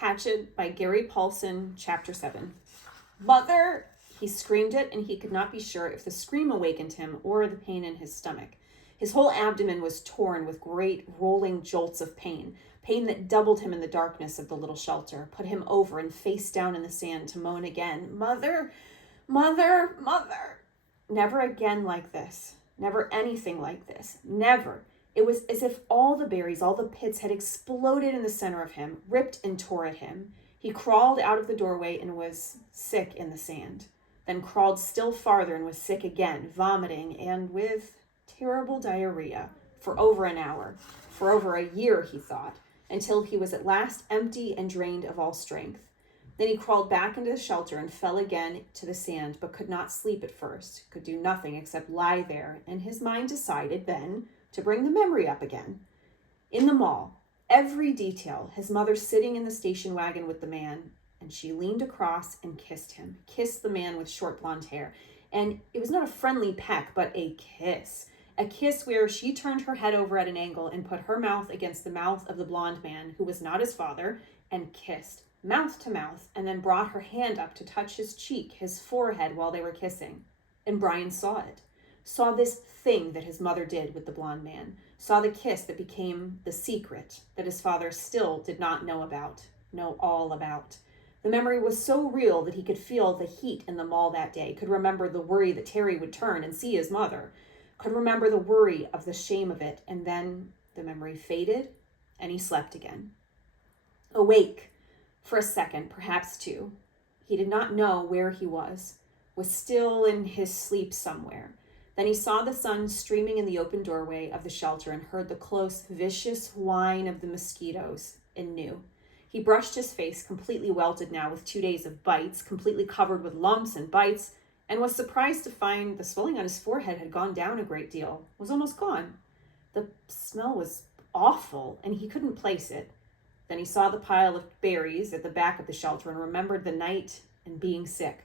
Hatchet by Gary Paulsen, Chapter 7. Mother! He screamed it, and he could not be sure if the scream awakened him or the pain in his stomach. His whole abdomen was torn with great rolling jolts of pain that doubled him in the darkness of the little shelter, put him over and face down in the sand to moan again, Mother! Mother! Mother! Never again like this. Never anything like this. Never. It was as if all the berries, all the pits had exploded in the center of him, ripped and tore at him. He crawled out of the doorway and was sick in the sand, then crawled still farther and was sick again, vomiting and with terrible diarrhea for over an hour, for over a year, he thought, until he was at last empty and drained of all strength. Then he crawled back into the shelter and fell again to the sand, but could not sleep at first, could do nothing except lie there, and his mind decided then to bring the memory up again. In the mall, every detail, his mother sitting in the station wagon with the man, and she leaned across and kissed him, kissed the man with short blonde hair. And it was not a friendly peck, but a kiss where she turned her head over at an angle and put her mouth against the mouth of the blonde man, who was not his father, and kissed, mouth to mouth, and then brought her hand up to touch his cheek, his forehead, while they were kissing. And Brian saw it. Saw this thing that his mother did with the blonde man, saw the kiss that became the secret that his father still did not know all about. The memory was so real that he could feel the heat in the mall that day, could remember the worry that Terry would turn and see his mother, could remember the worry of the shame of it, and then the memory faded and he slept again. Awake for a second, perhaps two. He did not know where he was still in his sleep somewhere. Then he saw the sun streaming in the open doorway of the shelter and heard the close, vicious whine of the mosquitoes and knew. He brushed his face, completely welted now with 2 days of bites, completely covered with lumps and bites, and was surprised to find the swelling on his forehead had gone down a great deal, was almost gone. The smell was awful, and he couldn't place it. Then he saw the pile of berries at the back of the shelter and remembered the night and being sick.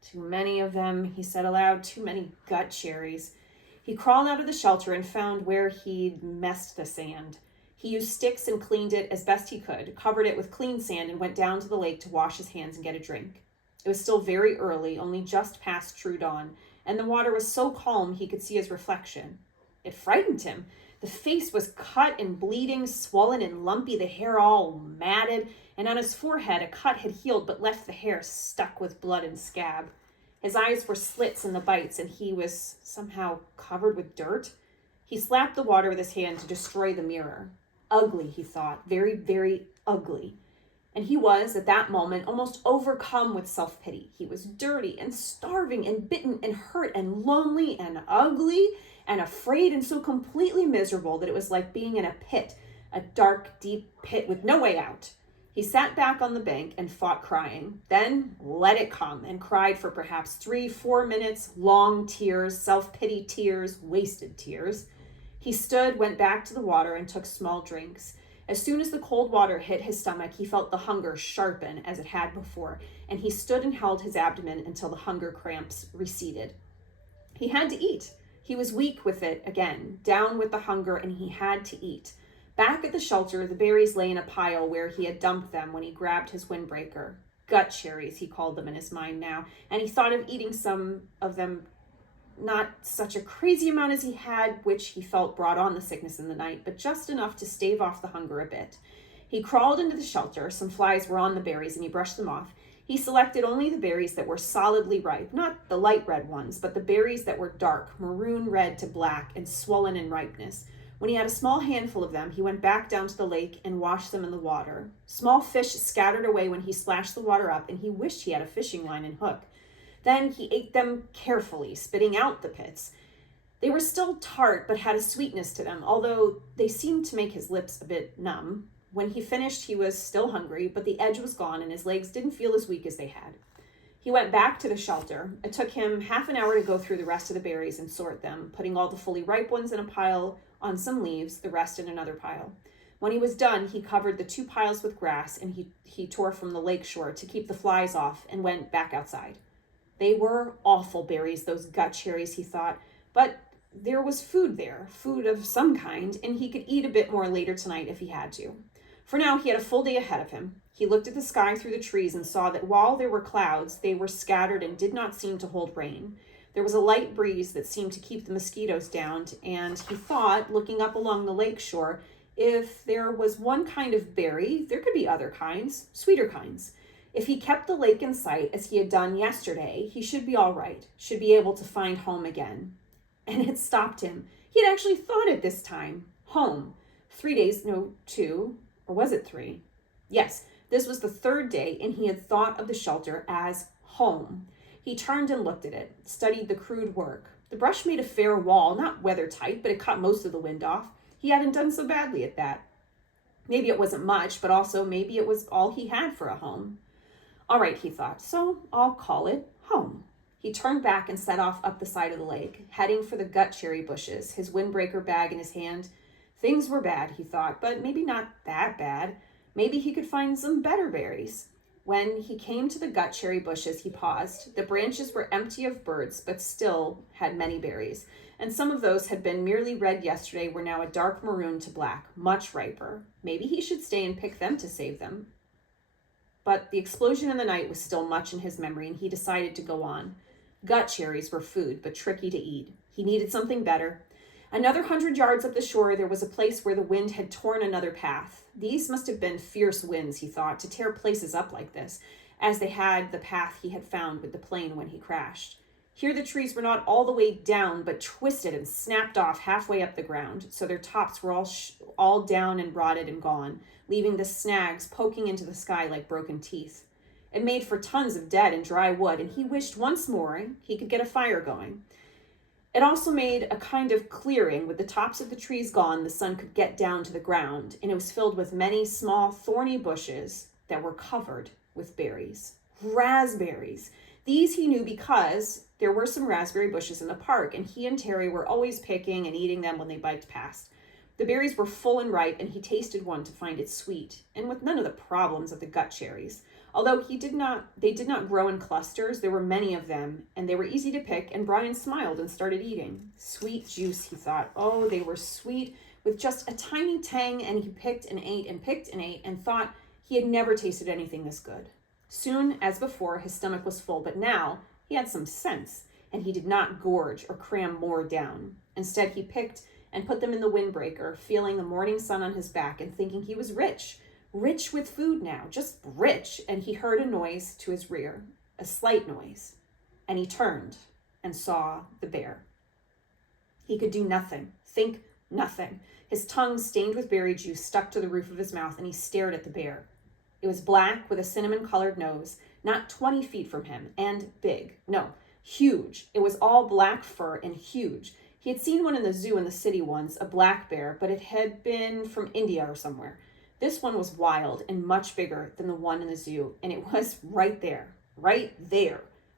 Too many of them, he said aloud, too many gut cherries. He crawled out of the shelter and found where he'd messed the sand. He used sticks and cleaned it as best he could, covered it with clean sand, and went down to the lake to wash his hands and get a drink. It was still very early, only just past true dawn, and the water was so calm he could see his reflection. It frightened him. The face was cut and bleeding, swollen and lumpy, the hair all matted, and on his forehead a cut had healed but left the hair stuck with blood and scab. His eyes were slits in the bites, and he was somehow covered with dirt. He slapped the water with his hand to destroy the mirror. Ugly, he thought, very, very ugly. And he was, at that moment, almost overcome with self-pity. He was dirty and starving and bitten and hurt and lonely and ugly and afraid and so completely miserable that it was like being in a pit, a dark, deep pit with no way out. He sat back on the bank and fought crying, then let it come, and cried for perhaps 3-4 minutes, long tears, self-pity tears, wasted tears. He stood, went back to the water, and took small drinks. As soon as the cold water hit his stomach, he felt the hunger sharpen as it had before, and he stood and held his abdomen until the hunger cramps receded. He had to eat. He was weak with it again, down with the hunger, and he had to eat. Back at the shelter, the berries lay in a pile where he had dumped them when he grabbed his windbreaker. Gut cherries, he called them in his mind now, and he thought of eating some of them, not such a crazy amount as he had, which he felt brought on the sickness in the night, but just enough to stave off the hunger a bit. He crawled into the shelter. Some flies were on the berries, and he brushed them off. He selected only the berries that were solidly ripe, not the light red ones, but the berries that were dark, maroon red to black, and swollen in ripeness. When he had a small handful of them, he went back down to the lake and washed them in the water. Small fish scattered away when he splashed the water up, and he wished he had a fishing line and hook. Then he ate them carefully, spitting out the pits. They were still tart, but had a sweetness to them, although they seemed to make his lips a bit numb. When he finished, he was still hungry, but the edge was gone, and his legs didn't feel as weak as they had. He went back to the shelter. It took him half an hour to go through the rest of the berries and sort them, putting all the fully ripe ones in a pile on some leaves, the rest in another pile. When he was done, he covered the 2 piles with grass, and he tore from the lake shore to keep the flies off and went back outside. They were awful berries, those gut cherries, he thought, but there was food there, food of some kind, and he could eat a bit more later tonight if he had to. For now, he had a full day ahead of him. He looked at the sky through the trees and saw that while there were clouds, they were scattered and did not seem to hold rain. There was a light breeze that seemed to keep the mosquitoes down, and he thought, looking up along the lake shore, if there was one kind of berry, there could be other kinds, sweeter kinds. If he kept the lake in sight as he had done yesterday, he should be all right, should be able to find home again. And it stopped him. He had actually thought it this time. Home. 3 days, no, 2, or was it 3? Yes, this was the 3rd day, and he had thought of the shelter as home. He turned and looked at it, studied the crude work. The brush made a fair wall, not weather-tight, but it cut most of the wind off. He hadn't done so badly at that. Maybe it wasn't much, but also maybe it was all he had for a home. All right, he thought, so I'll call it home. He turned back and set off up the side of the lake, heading for the gut cherry bushes, his windbreaker bag in his hand. Things were bad, he thought, but maybe not that bad. Maybe he could find some better berries. When he came to the gut cherry bushes, he paused. The branches were empty of birds, but still had many berries, and some of those had been merely red yesterday were now a dark maroon to black, much riper. Maybe he should stay and pick them to save them. But the explosion in the night was still much in his memory, and he decided to go on. Gut cherries were food, but tricky to eat. He needed something better. Another 100 yards up the shore, there was a place where the wind had torn another path. These must have been fierce winds, he thought, to tear places up like this, as they had the path he had found with the plane when he crashed. Here the trees were not all the way down, but twisted and snapped off halfway up the ground, so their tops were all down and rotted and gone, leaving the snags poking into the sky like broken teeth. It made for tons of dead and dry wood, and he wished once more he could get a fire going. It also made a kind of clearing. With the tops of the trees gone, the sun could get down to the ground, and it was filled with many small thorny bushes that were covered with berries. Raspberries. These he knew because there were some raspberry bushes in the park, and he and Terry were always picking and eating them when they biked past. The berries were full and ripe, and he tasted one to find it sweet, and with none of the problems of the gut cherries. Although they did not grow in clusters, there were many of them, and they were easy to pick, and Brian smiled and started eating. Sweet juice, he thought. Oh, they were sweet, with just a tiny tang, and he picked and ate and picked and ate, and thought he had never tasted anything this good. Soon, as before, his stomach was full, but now he had some sense, and he did not gorge or cram more down. Instead, he picked and put them in the windbreaker, feeling the morning sun on his back and thinking he was rich with food now, just rich. And he heard a noise to his rear, a slight noise, and he turned and saw the bear. He could do nothing, think nothing. His tongue, stained with berry juice, stuck to the roof of his mouth, and he stared at the bear. It was black with a cinnamon-colored nose, not 20 feet from him, and big. No, huge. It was all black fur and huge. He had seen one in the zoo in the city once, a black bear, but it had been from India or somewhere. This one was wild and much bigger than the one in the zoo, and it was right there.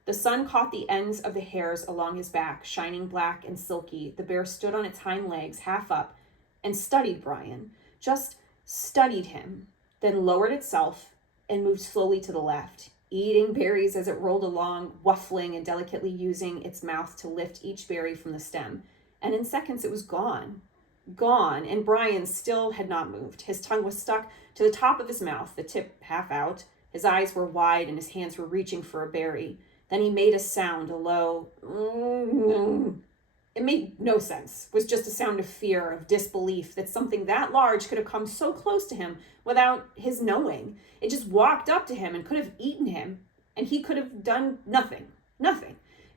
The sun caught the ends of the hairs along his back, shining black and silky. The bear stood on its hind legs, half up, and studied Brian, just studied him, then lowered itself and moved slowly to the left, eating berries as it rolled along, waffling and delicately using its mouth to lift each berry from the stem. And in seconds it was gone, and Brian still had not moved. His tongue was stuck to the top of his mouth, the tip half out. His eyes were wide and his hands were reaching for a berry. Then he made a sound, a low, It made no sense. It was just a sound of fear, of disbelief that something that large could have come so close to him without his knowing. It just walked up to him and could have eaten him, and he could have done nothing.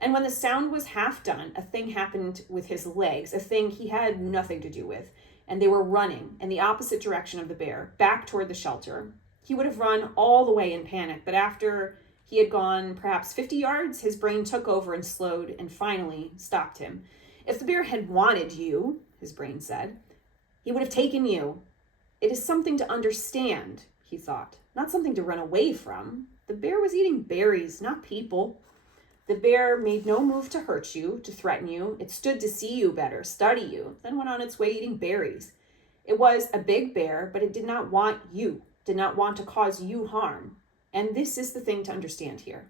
And when the sound was half done, a thing happened with his legs, a thing he had nothing to do with, and they were running in the opposite direction of the bear, back toward the shelter. He would have run all the way in panic, but after he had gone perhaps 50 yards, his brain took over and slowed and finally stopped him. If the bear had wanted you, his brain said, he would have taken you. It is something to understand, he thought, not something to run away from. The bear was eating berries, not people. The bear made no move to hurt you, to threaten you. It stood to see you better, study you, then went on its way eating berries. It was a big bear, but it did not want you, did not want to cause you harm. And this is the thing to understand here.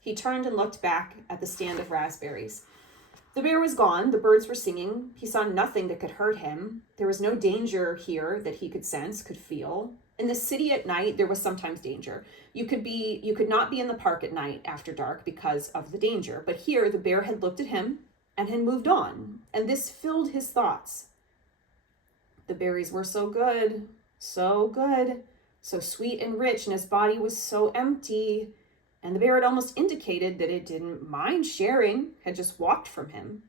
He turned and looked back at the stand of raspberries. The bear was gone. The birds were singing. He saw nothing that could hurt him. There was no danger here that he could sense, could feel. In the city at night, there was sometimes danger. You could not be in the park at night after dark because of the danger. But here, the bear had looked at him and had moved on, and this filled his thoughts. The berries were so good, so sweet and rich, and his body was so empty. And the bear had almost indicated that it didn't mind sharing, had just walked from him.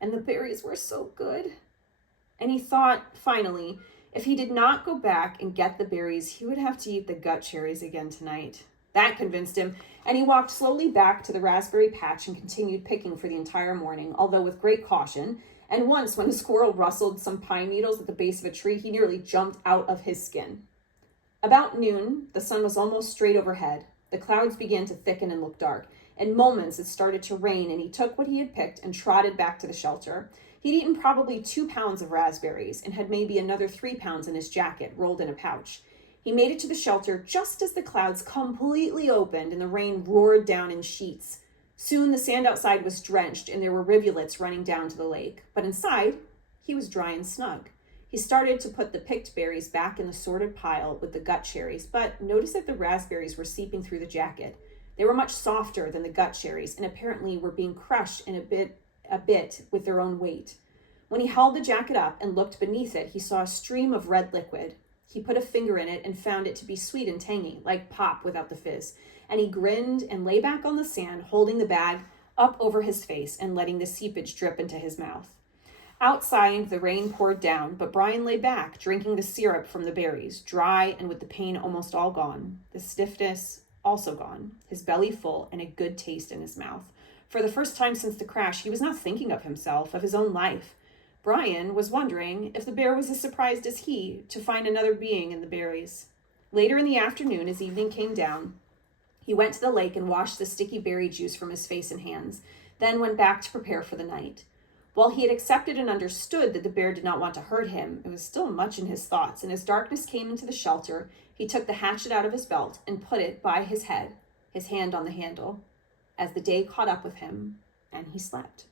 And the berries were so good. And he thought, finally, if he did not go back and get the berries, he would have to eat the gut cherries again tonight. That convinced him, and he walked slowly back to the raspberry patch and continued picking for the entire morning, although with great caution. And once, when a squirrel rustled some pine needles at the base of a tree, he nearly jumped out of his skin. About noon, the sun was almost straight overhead. The clouds began to thicken and look dark. In moments, it started to rain, and he took what he had picked and trotted back to the shelter. He'd eaten probably 2 pounds of raspberries and had maybe another 3 pounds in his jacket, rolled in a pouch. He made it to the shelter just as the clouds completely opened and the rain roared down in sheets. Soon the sand outside was drenched and there were rivulets running down to the lake. But inside, he was dry and snug. He started to put the picked berries back in the sorted pile with the gut cherries, but noticed that the raspberries were seeping through the jacket. They were much softer than the gut cherries and apparently were being crushed in a bit with their own weight. When he held the jacket up and looked beneath it, he saw a stream of red liquid. He put a finger in it and found it to be sweet and tangy, like pop without the fizz. And he grinned and lay back on the sand, holding the bag up over his face and letting the seepage drip into his mouth. Outside, the rain poured down, but Brian lay back, drinking the syrup from the berries, dry and with the pain almost all gone, the stiffness also gone, his belly full and a good taste in his mouth. For the first time since the crash, he was not thinking of himself, of his own life. Brian was wondering if the bear was as surprised as he to find another being in the berries. Later in the afternoon, as evening came down, he went to the lake and washed the sticky berry juice from his face and hands, then went back to prepare for the night. While he had accepted and understood that the bear did not want to hurt him, it was still much in his thoughts, and as darkness came into the shelter, he took the hatchet out of his belt and put it by his head, his hand on the handle, as the day caught up with him, and he slept.